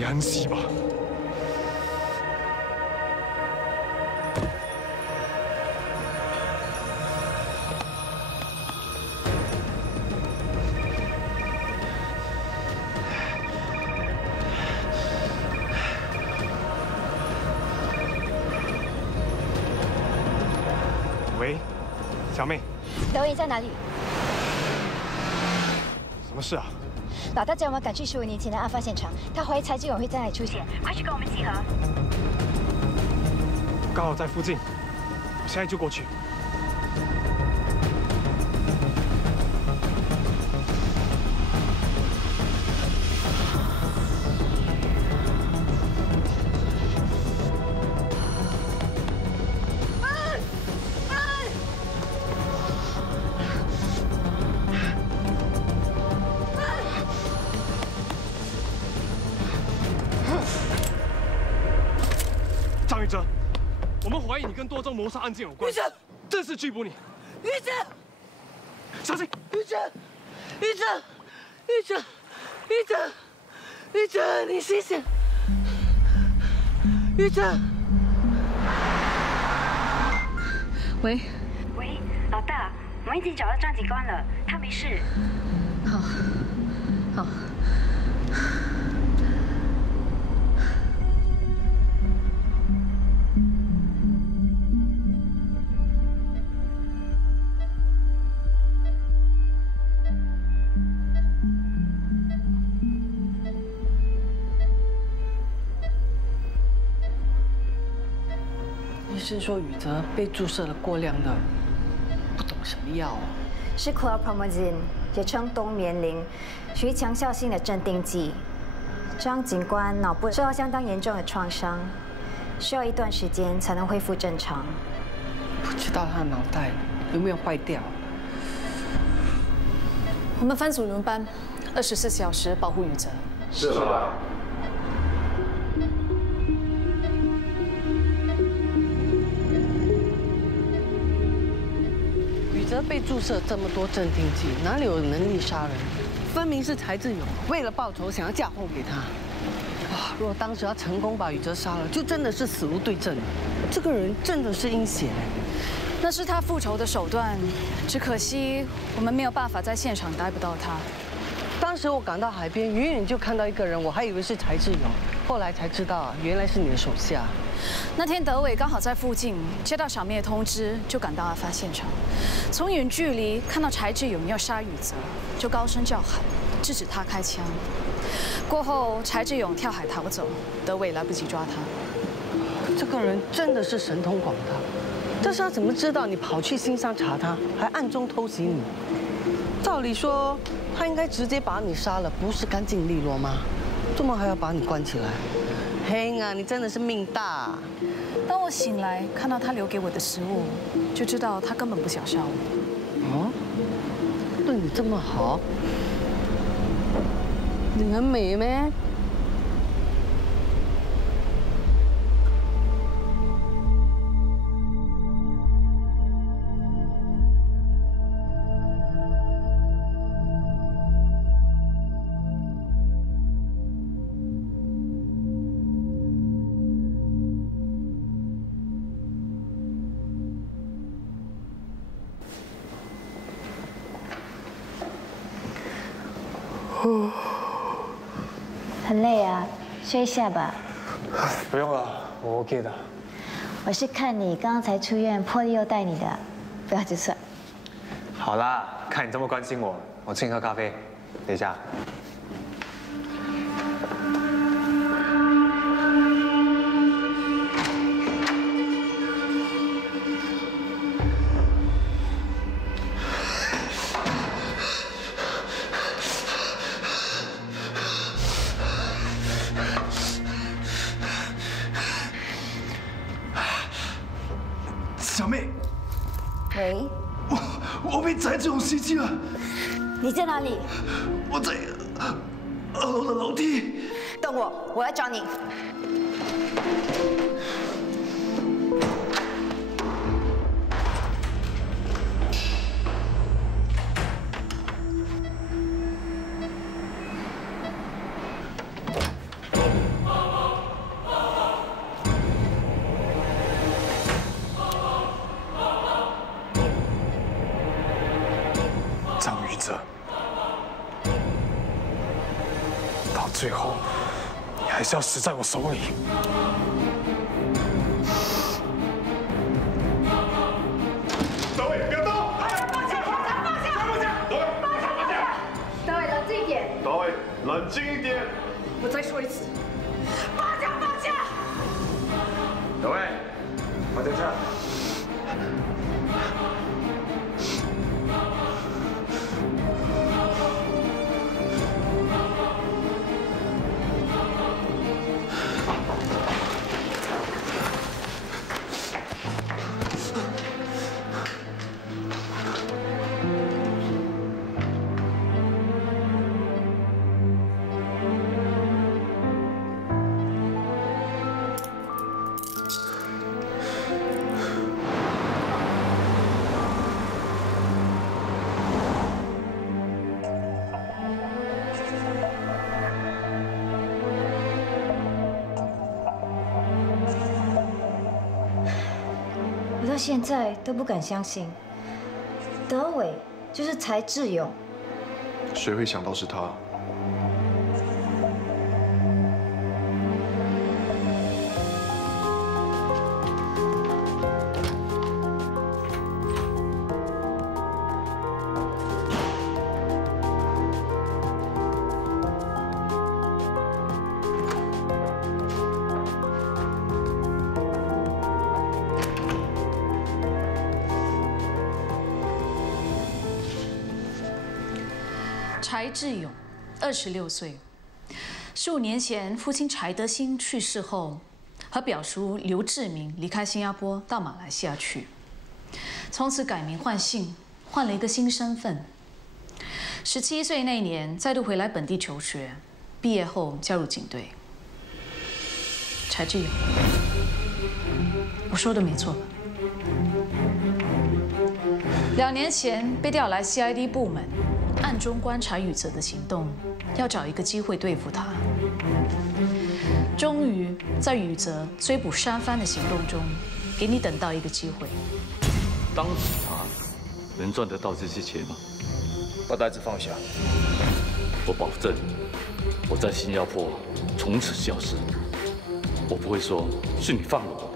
你安息吧。喂，小妹，德伟，你在哪里？什么事啊？ 老大叫我们赶去15年前的案发现场，他怀疑柴智勇会在那里出现，快去跟我们集合。刚好在附近，我现在就过去。张宇哲，我们怀疑你跟多宗谋杀案件有关，正式拘捕你。玉哲，小心！玉哲，玉哲，玉哲，玉哲，玉哲，你醒醒！玉哲，喂，老大，我们已经找到张警官了，他没事。好。 医生说宇哲被注射了过量的不懂什么药啊？是 chlorpromazine， 也称冬眠灵，属于强效性的镇定剂。张警官脑部受到相当严重的创伤，需要一段时间才能恢复正常。不知道他的脑袋有没有坏掉？我们分组轮班，24小时保护宇哲。是老板。 宇哲被注射这么多镇定剂，哪里有能力杀人？分明是柴智勇为了报仇想要嫁祸给他。啊，如果当时他成功把宇哲杀了，就真的是死无对证了。这个人真的是阴险哎。那是他复仇的手段，只可惜我们没有办法在现场逮捕到他。当时我赶到海边，远远就看到一个人，我还以为是柴智勇，后来才知道原来是你的手下。 那天德伟刚好在附近，接到小妹的通知，就赶到案发现场。从远距离看到柴智勇要杀宇哲，就高声叫喊，制止他开枪。过后，柴智勇跳海逃走，德伟来不及抓他。这个人真的是神通广大，但是他怎么知道你跑去新山查他，还暗中偷袭你？照理说，他应该直接把你杀了，不是干净利落吗？怎么还要把你关起来？ 嘿啊，你真的是命大！当我醒来看到他留给我的食物，就知道他根本不想杀我。哦，对你这么好，你很美咩？很累啊，睡一下吧。不用了，我 OK 的。我是看你刚刚才出院，破例又带你的，不要就算。好啦，看你这么关心我，我请你喝咖啡。等一下。小妹，喂，我被翟志勇袭击了，你在哪里？我在2楼的楼梯。等我，我来找你。哲，到最后，你还是要死在我手里。德伟，不要动！放下！德伟，放下！德伟，冷静一点。德伟，冷静一点。我再说一次，放下！德伟，放在这。 我到现在都不敢相信，德伟就是柴智勇。谁会想到是他？柴智勇，26岁。15年前，父亲柴德兴去世后，和表叔刘志明离开新加坡到马来西亚去，从此改名换姓，换了一个新身份。17岁那年，再度回来本地求学，毕业后加入警队。柴智勇，我说的没错吧？2年前被调来 CID 部门。 暗中观察宇哲的行动，要找一个机会对付他。终于在宇哲追捕山藩的行动中，给你等到一个机会。当警察能赚得到这些钱吗？把袋子放下。我保证，我在新加坡从此消失。我不会说是你放了我的。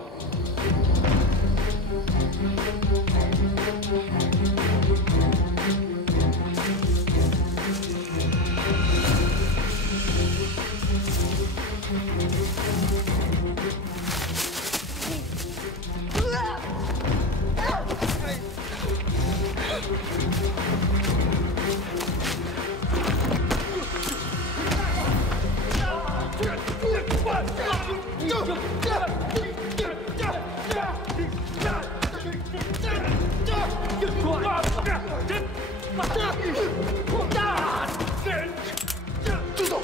住手！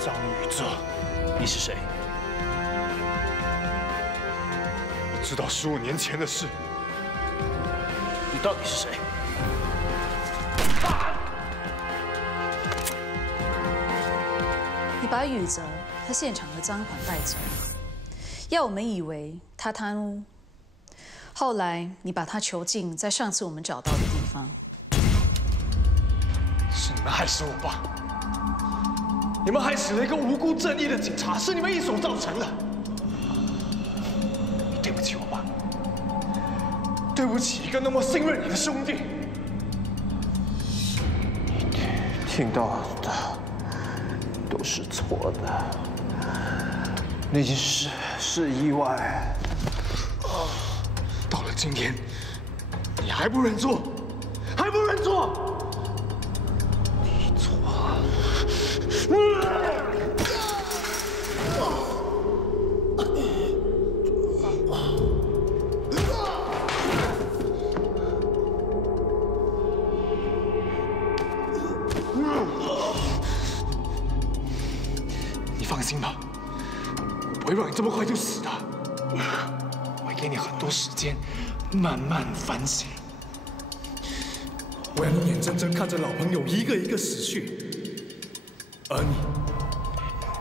张宇哲，你是谁？我知道15年前的事。你到底是谁？ 你把宇哲和现场的赃款带走，要我们以为他贪污。后来你把他囚禁在上次我们找到的地方。是你们害死我爸！你们害死了一个无辜正义的警察，是你们一手造成的。你对不起我爸，对不起一个那么信任你的兄弟。听到的都是错的，那件事是意外。到了今天，你还不认错，还不认错！你错了。你放心吧，我不会让你这么快就死的。我会给你很多时间，慢慢反省。我要你眼睁睁看着老朋友一个一个死去，而你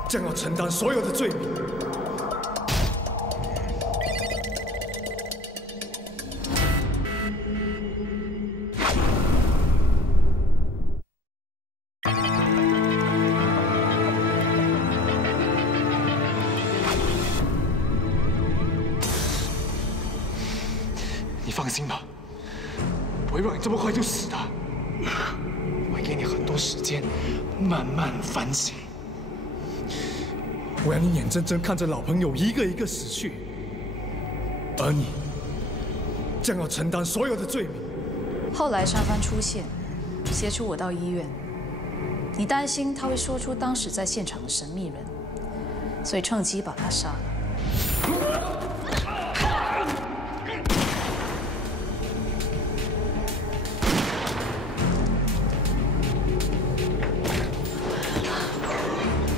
将要承担所有的罪名。放心吧，我不会让你这么快就死的。我会给你很多时间，慢慢反省。我要你眼睁睁看着老朋友一个一个死去，而你将要承担所有的罪名。后来沙帆出现，协助我到医院。你担心他会说出当时在现场的神秘人，所以趁机把他杀了。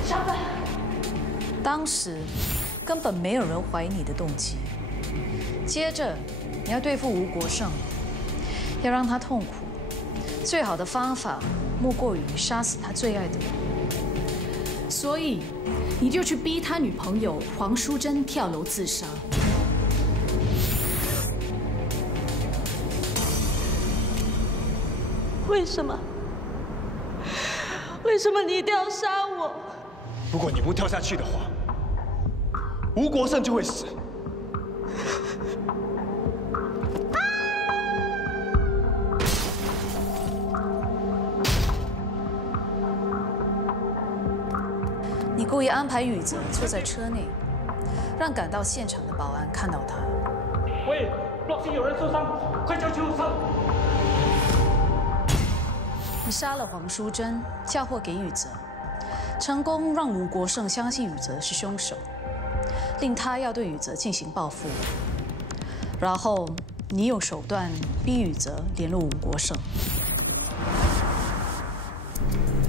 沙帆，当时根本没有人怀疑你的动机。接着，你要对付吴国胜，要让他痛苦，最好的方法莫过于杀死他最爱的人。所以你就去逼他女朋友黄淑珍跳楼自杀。为什么？为什么你一定要杀我？如果你不跳下去的话，吴国胜就会死。你故意安排宇泽坐在车内，让赶到现场的保安看到他。喂，洛星有人受伤，快叫救护车！你杀了黄淑珍，嫁祸给宇泽，成功让吴国胜相信宇泽是凶手，令他要对宇泽进行报复。然后你用手段逼宇泽联络吴国胜。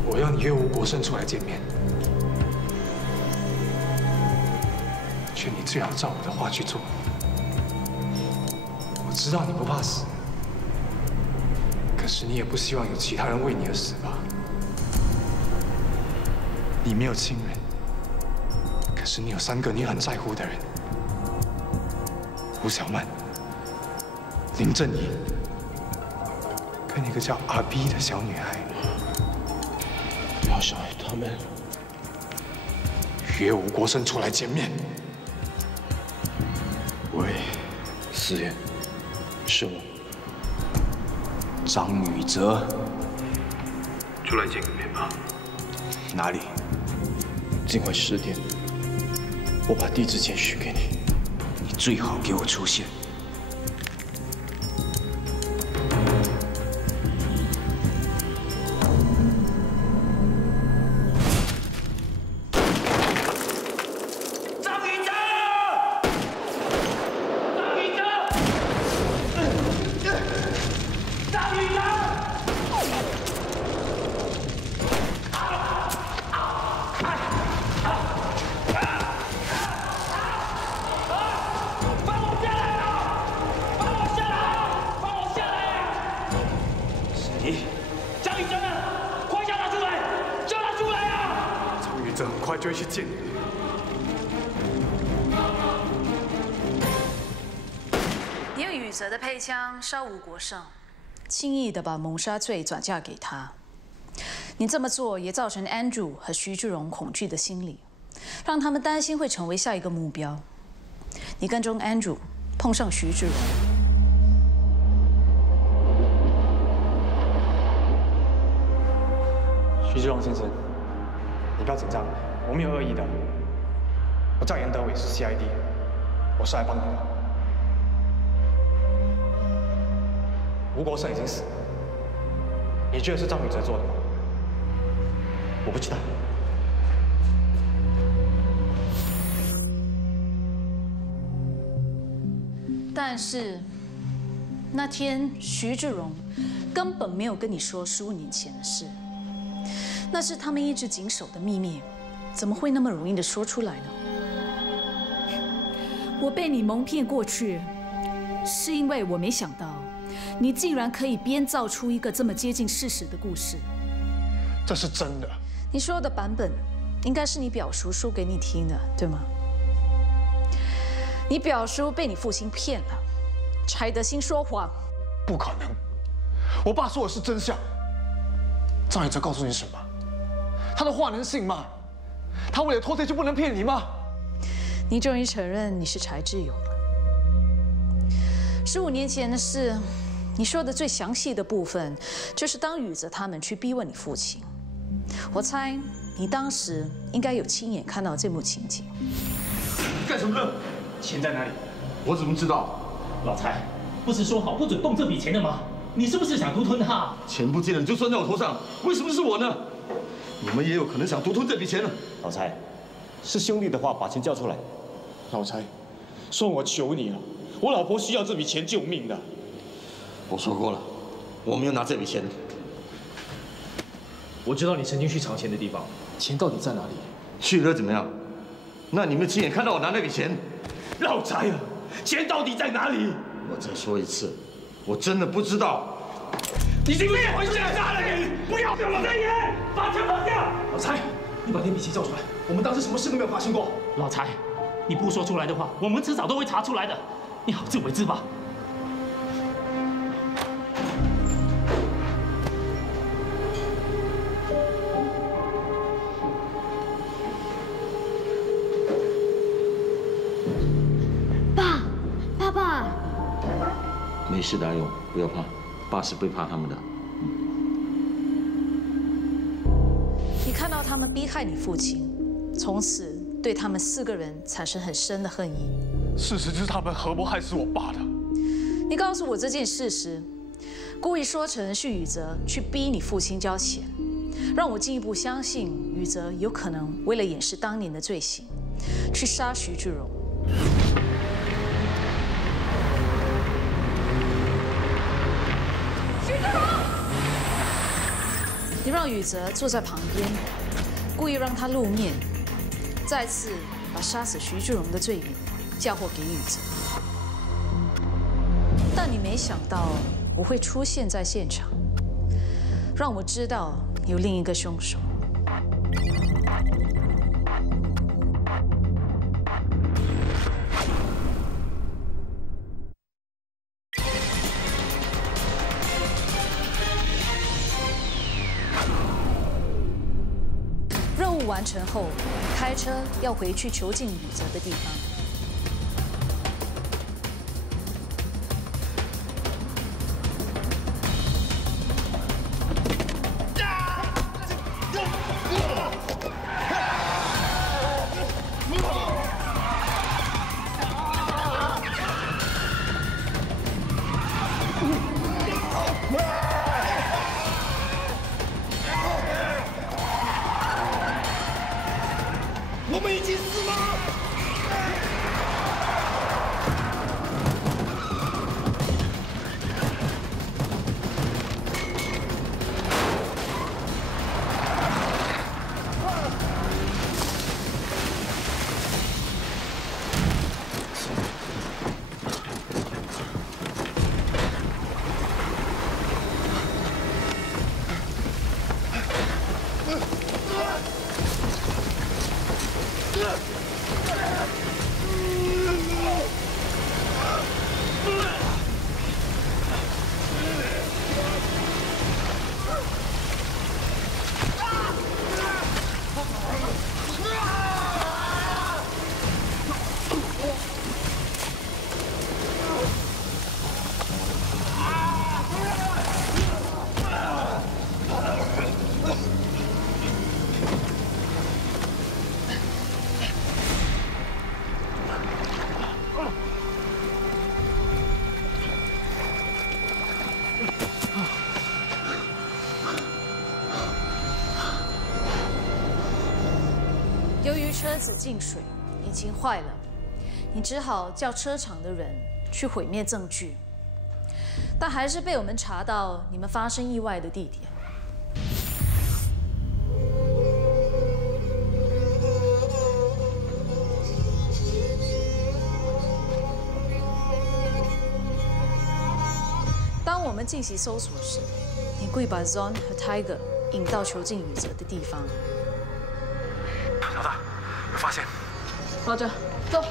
我要你约吴国胜出来见面。劝你最好照我的话去做。我知道你不怕死，可是你也不希望有其他人为你而死吧？你没有亲人，可是你有3个你很在乎的人：吴小曼、林正英，跟一个叫阿 B 的小女孩。不要伤害他们。约吴国胜出来见面。喂，思妍，是我，张宇哲。出来见个面吧。哪里？尽快10点。我把地址简讯给你，你最好给我出现。就会去见你。你用宇泽的配枪杀吴国胜，轻易的把谋杀罪转嫁给他。你这么做也造成 Andrew 和徐志荣恐惧的心理，让他们担心会成为下一个目标。你跟踪 Andrew， 碰上徐志荣。徐志荣先生，你不要紧张。 我没有恶意的，我叫严德伟，是 CID， 我是来帮你的。吴国胜已经死了，你觉得是张宇哲做的吗？我不知道。但是那天徐志荣根本没有跟你说15年前的事，那是他们一直谨守的秘密。 怎么会那么容易的说出来呢？我被你蒙骗过去，是因为我没想到，你竟然可以编造出一个这么接近事实的故事。这是真的。你说的版本，应该是你表叔说给你听的，对吗？你表叔被你父亲骗了，柴德兴说谎。不可能，我爸说的是真相。张宇哲告诉你什么？他的话能信吗？ 他为了脱罪就不能骗你吗？你终于承认你是柴智勇了。15年前的事，你说的最详细的部分，就是当宇泽他们去逼问你父亲。我猜你当时应该有亲眼看到这幕情景。干什么呢？钱在哪里？我怎么知道？老财，不是说好不准动这笔钱的吗？你是不是想独吞它？钱不见了，你就算在我头上，为什么是我呢？你们也有可能想独吞这笔钱呢。老财，是兄弟的话，把钱交出来。老财，算我求你了，我老婆需要这笔钱救命的。我说过了，我没有拿这笔钱。我知道你曾经去藏钱的地方，钱到底在哪里？去了怎么样？那你们亲眼看到我拿那笔钱？老财啊，钱到底在哪里？我再说一次，我真的不知道。你今天回家杀了你！不要对我睁眼，把钱放下！老财，你把那笔钱交出来，我们当时什么事都没有发生过。老财，你不说出来的话，我们迟早都会查出来的。你好自为之吧。没事的，阿勇，不要怕，爸是不会怕他们的。你看到他们逼害你父亲，从此对他们4个人产生很深的恨意。事实就是他们合谋害死我爸的。你告诉我这件事实，故意说成是宇泽去逼你父亲交钱，让我进一步相信宇泽有可能为了掩饰当年的罪行，去杀徐志荣。你让宇泽坐在旁边，故意让他露面，再次把杀死徐志荣的罪名嫁祸给宇泽。但你没想到我会出现在现场，让我知道有另一个凶手。任务完成后，开车要回去囚禁宇泽的地方。我们已经死了。由于车子进水，引擎坏了，你只好叫车厂的人去毁灭证据，但还是被我们查到你们发生意外的地点。当我们进行搜索时，你故意把 Zon 和 Tiger 引到囚禁宇泽的地方。老大，有发现。抱着，走。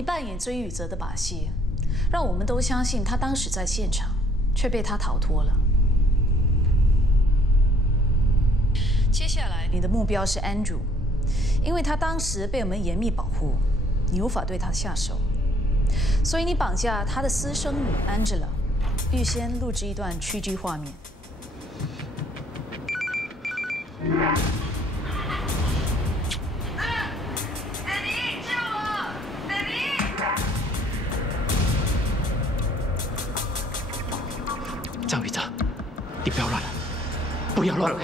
你扮演追宇泽的把戏，让我们都相信他当时在现场，却被他逃脱了。接下来，你的目标是 Andrew， 因为他当时被我们严密保护，你无法对他下手，所以你绑架他的私生女 Angela， 预先录制一段屈居画面。 张宇哲，你不要乱了，不要乱来！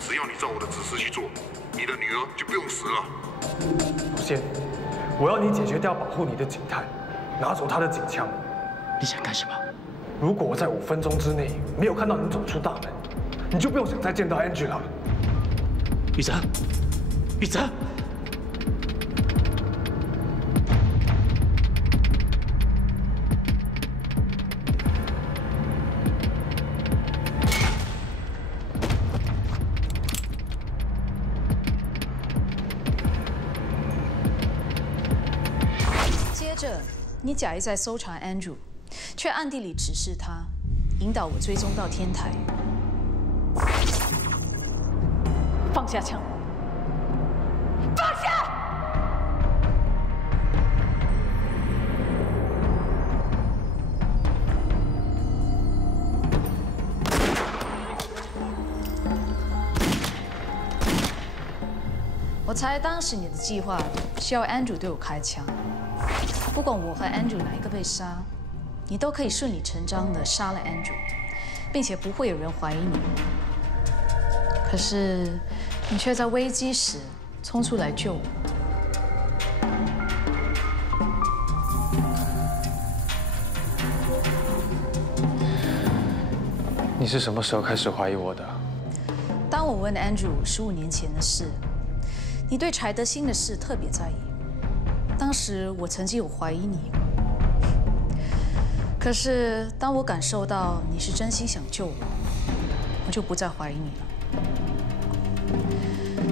只要你照我的指示去做，你的女儿就不用死了。无限，我要你解决掉保护你的警探，拿走他的警枪。你想干什么？如果我在5分钟之内没有看到你走出大门，你就不用想再见到 Angela 了。宇哲，宇哲。 接着，你假意在搜查 Andrew， 却暗地里指示他，引导我追踪到天台。放下枪！放下！我猜当时你的计划是要 Andrew 对我开枪。 不管我和 Andrew 哪一个被杀，你都可以顺理成章地杀了 Andrew， 并且不会有人怀疑你。可是你却在危机时冲出来救我。你是什么时候开始怀疑我的？当我问 Andrew 15年前的事，你对柴德兴的事特别在意。 当时我曾经有怀疑你，可是当我感受到你是真心想救我，我就不再怀疑你了。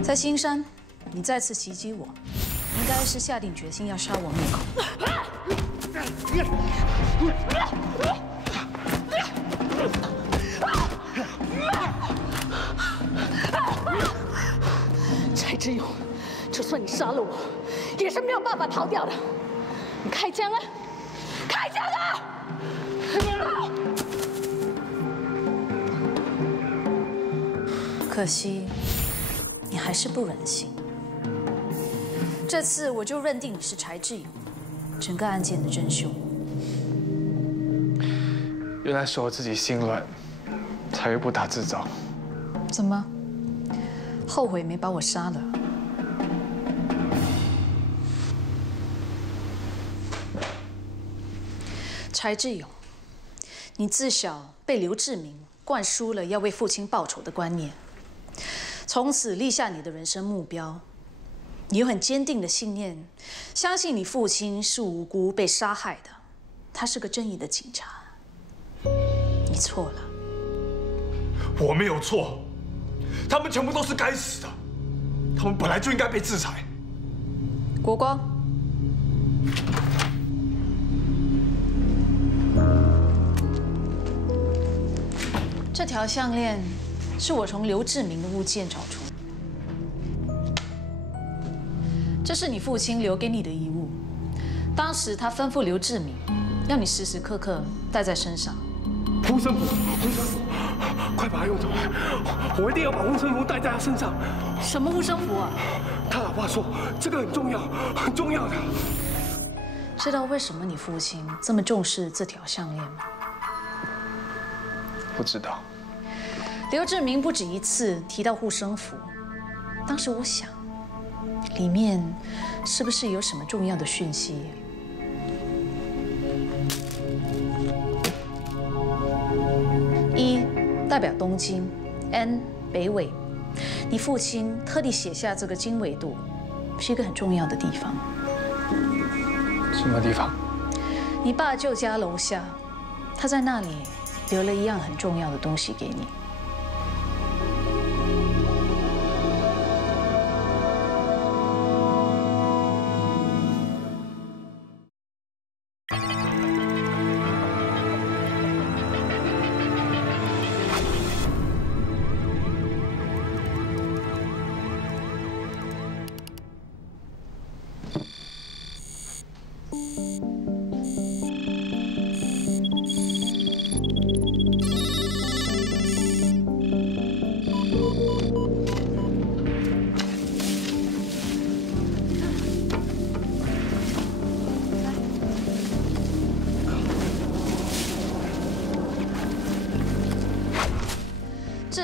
在新山，你再次袭击我，应该是下定决心要杀我灭口。柴智勇，就算你杀了我。 也是没有办法逃掉的。你开枪啊！开枪啊！可惜，你还是不忍心。这次我就认定你是柴智勇，整个案件的真凶。原来是我自己心软，才会不打自招。怎么？后悔没把我杀了？ 柴智勇，你自小被刘志明灌输了要为父亲报仇的观念，从此立下你的人生目标。你有很坚定的信念，相信你父亲是无辜被杀害的，他是个正义的警察。你错了。我没有错，他们全部都是该死的，他们本来就应该被制裁。国光。 这条项链是我从刘志明的物件找出的，这是你父亲留给你的遗物。当时他吩咐刘志明，要你时时刻刻带在身上。护身符，护身符，快把它用走！我一定要把护身符带在他身上。什么护身符啊？他老爸说这个很重要，很重要的。知道为什么你父亲这么重视这条项链吗？ 不知道。刘志明不止一次提到护身符，当时我想，里面是不是有什么重要的讯息？一代表东京 ，N 北纬。你父亲特地写下这个经纬度，是一个很重要的地方。什么地方？你爸舅家楼下，他在那里。 留了一样很重要的东西给你。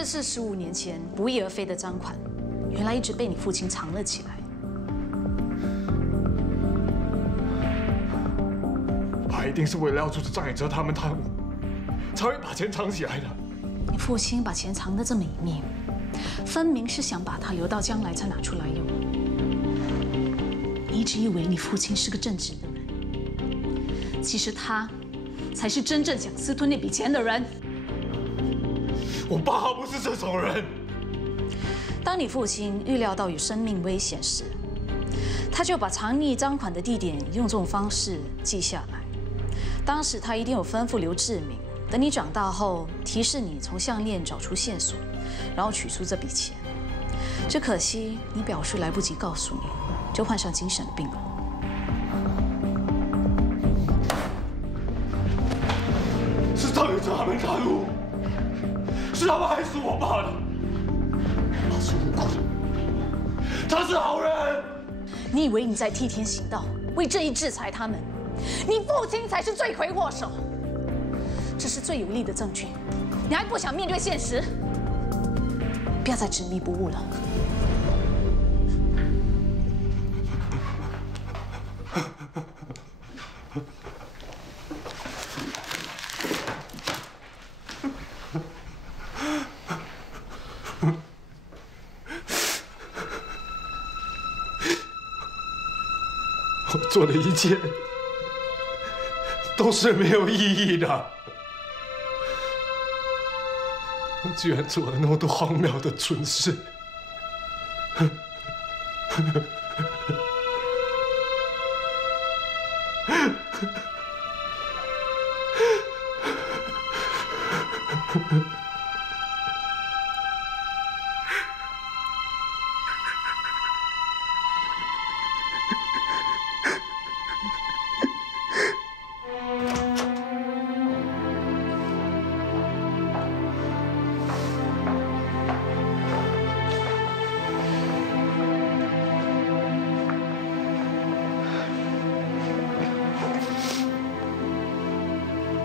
这次15年前不翼而飞的赃款，原来一直被你父亲藏了起来。他一定是为了要阻止张宇哲他们贪污，才会把钱藏起来的。你父亲把钱藏得这么隐秘，分明是想把它留到将来才拿出来用。你一直以为你父亲是个正直的人，其实他才是真正想私吞那笔钱的人。我爸不是这种人。当你父亲预料到有生命危险时，他就把藏匿赃款的地点用这种方式记下来。当时他一定有吩咐刘志明，等你长大后提示你从项链找出线索，然后取出这笔钱。只可惜你表叔来不及告诉你，就患上精神病了。是张宇哲他们贪污，是他们害死我爸的。他是无辜的，他是好人。你以为你在替天行道，为正义制裁他们？你父亲才是罪魁祸首。这是最有力的证据，你还不想面对现实？不要再执迷不悟了。我做的一切都是没有意义的。我居然做了那么多荒谬的蠢事。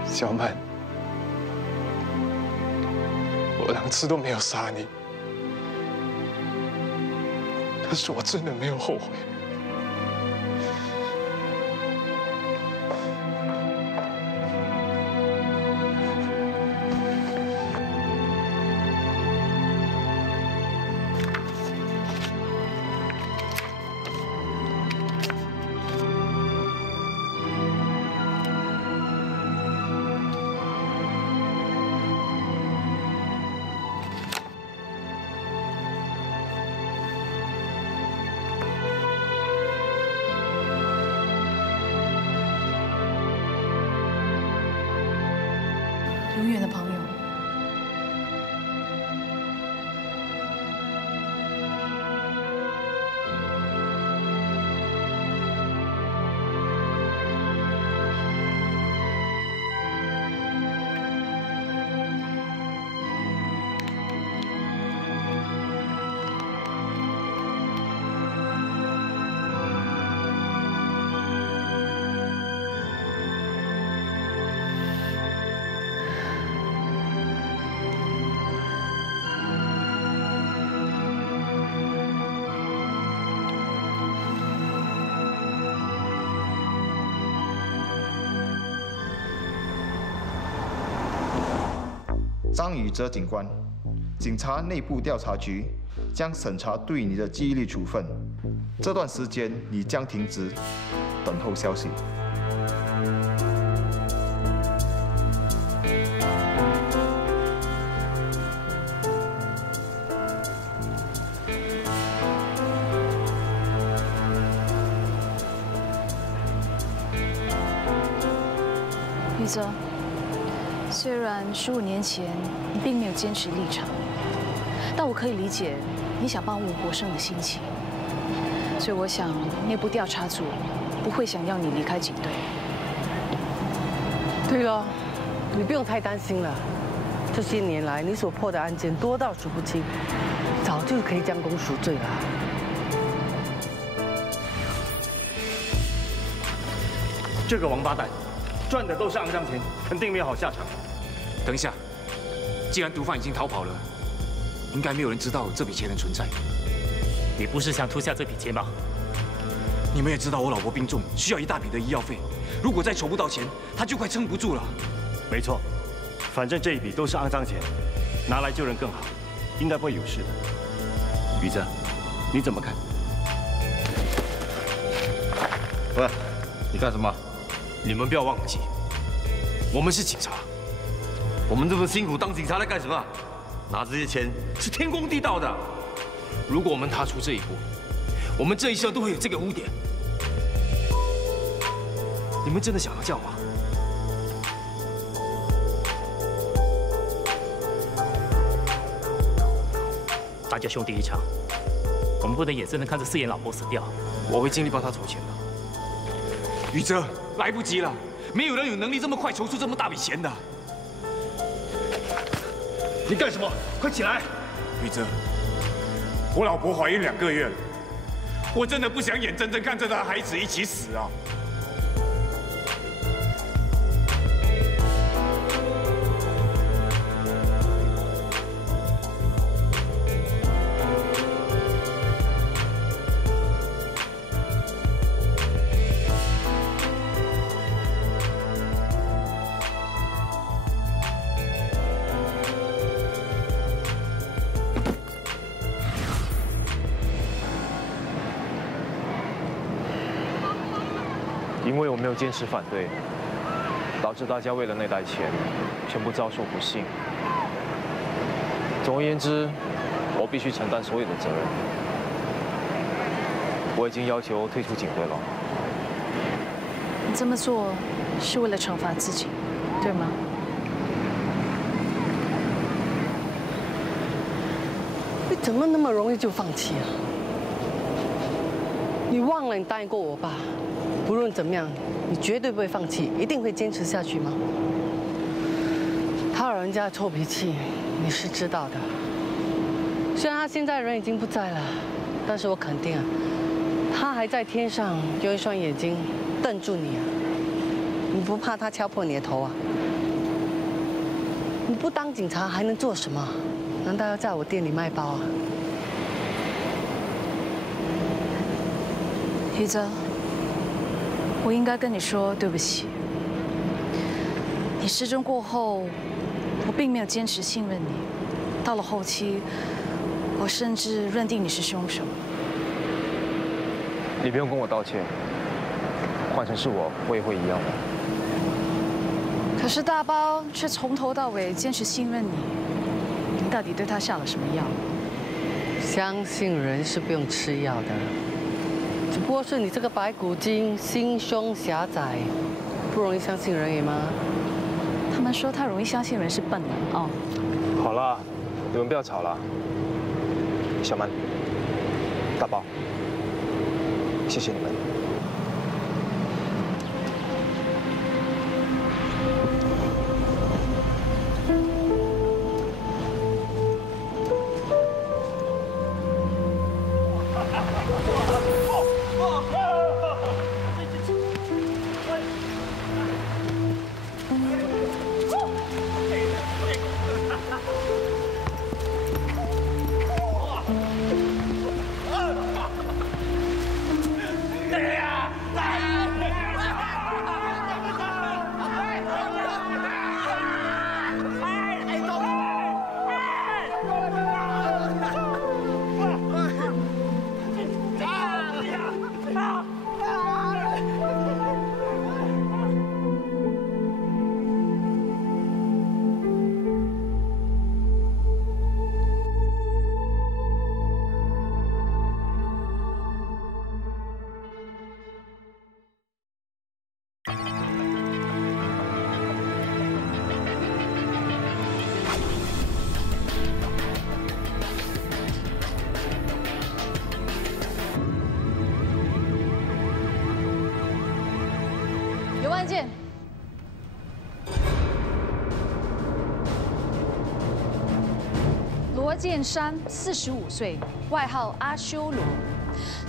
小曼，我2次都没有杀你，可是我真的没有后悔。永远的朋友。张宇哲警官，警察内部调查局将审查对你的记忆力处分，这段时间你将停职，等候消息。宇哲。虽然15年前你并没有坚持立场，但我可以理解你想帮吴国生的心情，所以我想内部调查组不会想要你离开警队。对了，你不用太担心了，这些年来你所破的案件多到数不清，早就可以将功赎罪了。这个王八蛋，赚的都是肮脏钱，肯定没有好下场。等一下，既然毒贩已经逃跑了，应该没有人知道这笔钱的存在。你不是想图下这笔钱吗？你们也知道我老婆病重，需要一大笔的医药费。如果再筹不到钱，她就快撑不住了。没错，反正这一笔都是肮脏钱，拿来救人更好，应该不会有事的。宇哲，你怎么看？喂，你干什么？你们不要忘记，我们是警察。我们这么辛苦当警察来干什么？拿这些钱是天公地道的。如果我们踏出这一步，我们这一生都会有这个污点。你们真的想要这样吗？大家兄弟一场，我们不能眼睁睁看着四眼老婆死掉。我会尽力帮他筹钱的。宇哲，来不及了，没有人有能力这么快筹出这么大笔钱的。你干什么？快起来！宇哲，我老婆怀孕2个月了，我真的不想眼睁睁看着她孩子一起死啊！因为我没有坚持反对，导致大家为了那袋钱，全部遭受不幸。总而言之，我必须承担所有的责任。我已经要求退出警队了。你这么做是为了惩罚自己，对吗？你怎么那么容易就放弃啊？你忘了你答应过我爸？不论怎么样，你绝对不会放弃，一定会坚持下去吗？他老人家的臭脾气，你是知道的。虽然他现在人已经不在了，但是我肯定啊，他还在天上用一双眼睛瞪住你啊！你不怕他敲破你的头啊？你不当警察还能做什么？难道要在我店里卖包啊？宇哲。我应该跟你说对不起。你失踪过后，我并没有坚持信任你。到了后期，我甚至认定你是凶手。你不用跟我道歉，换成是我也会一样的。可是大包却从头到尾坚持信任你，你到底对他下了什么药？相信人是不用吃药的。只不过是你这个白骨精心胸狭窄，不容易相信人也吗？他们说他容易相信人是笨的哦。好了，你们不要吵了。小曼、大包，谢谢你们。有案件。罗建山，45岁，外号阿修罗。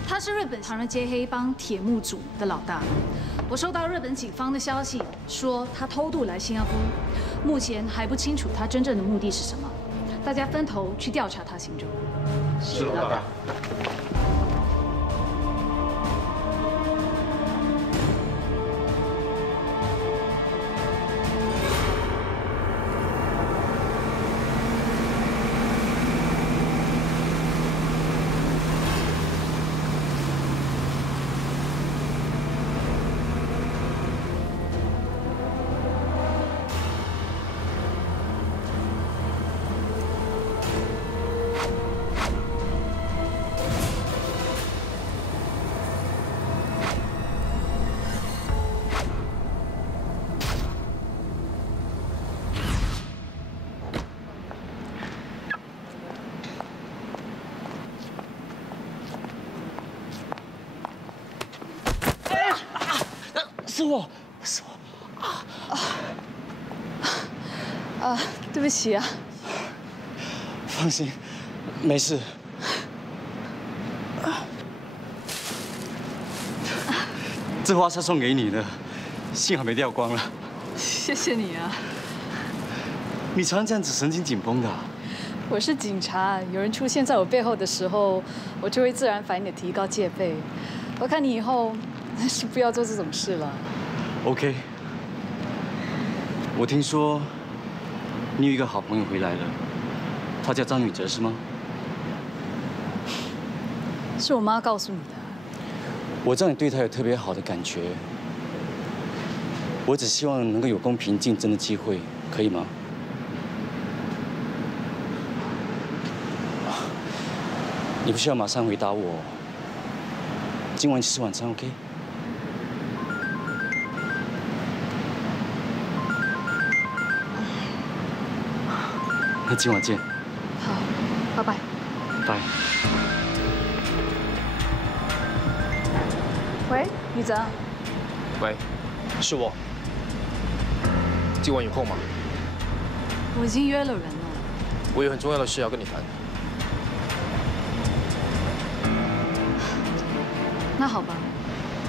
他是日本唐人街黑帮铁木组的老大。我收到日本警方的消息，说他偷渡来新加坡，目前还不清楚他真正的目的是什么。大家分头去调查他行踪。是老大。是我，对不起啊。放心，没事。这花是送给你的，幸好没掉光了。谢谢你啊。你常这样子神经紧绷的。我是警察，有人出现在我背后的时候，我就会自然反应的提高戒备。我看你以后还是不要做这种事了。OK。我听说你有一个好朋友回来了，他叫张宇哲，是吗？是我妈告诉你的。我知道你对他有特别好的感觉，我只希望能够有公平竞争的机会，可以吗？你不需要马上回答我。今晚一起吃晚餐 ，OK？ 那今晚见。好，拜拜。拜。喂，宇哲。喂，是我。今晚有空吗？我已经约了人了。我有很重要的事要跟你谈。那好吧。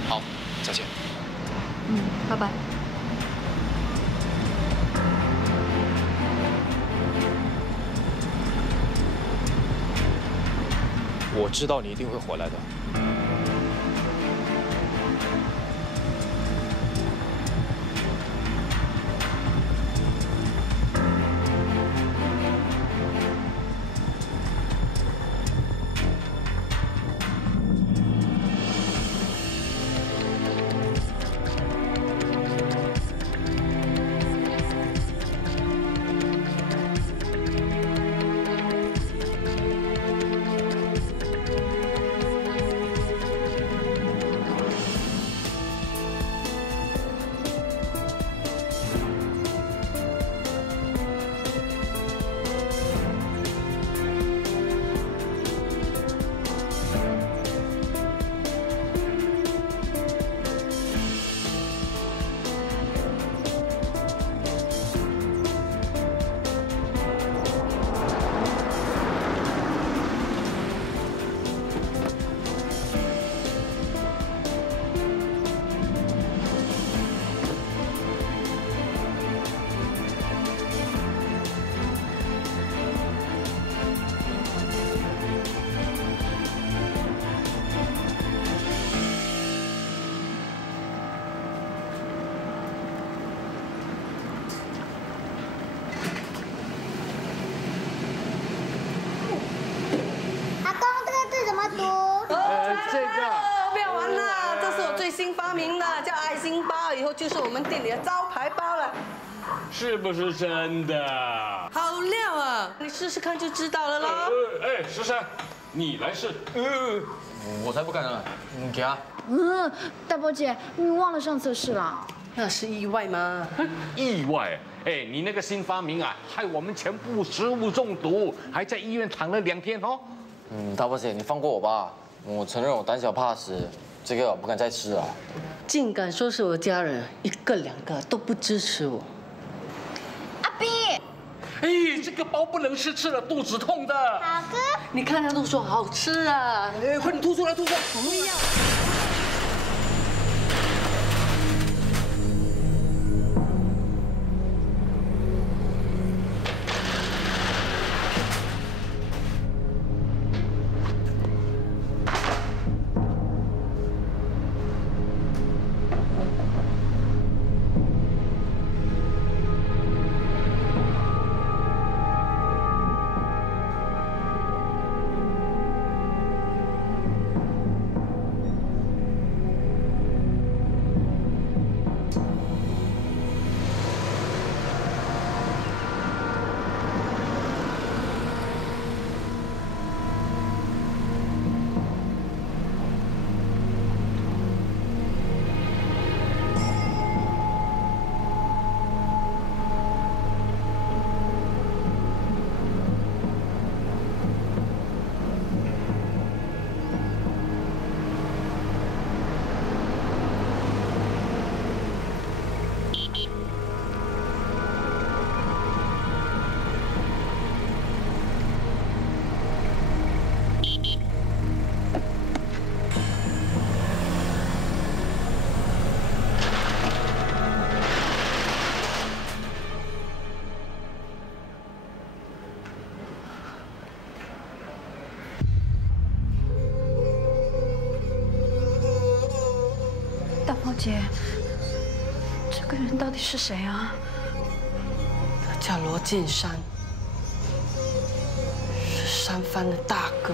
好，再见。拜拜。我知道你一定会回来的。就是我们店里的招牌包了，是不是真的？好料啊！你试试看就知道了啦。石山，你来试。我才不敢呢，你给啊。大伯姐，你忘了上测试了？那是意外吗？意外？哎，你那个新发明啊，害我们全部食物中毒，还在医院躺了2天哦。大伯姐，你放过我吧，我承认我胆小怕死。这个我不敢再吃了。竟敢说是我家人，1个2个都不支持我。阿斌，哎，这个包不能吃了肚子痛的。好哥，你看他都说好吃啊，快点吐出来，吐出来！不要。姐，这个人到底是谁啊？他叫罗晋山，是山帆的大哥。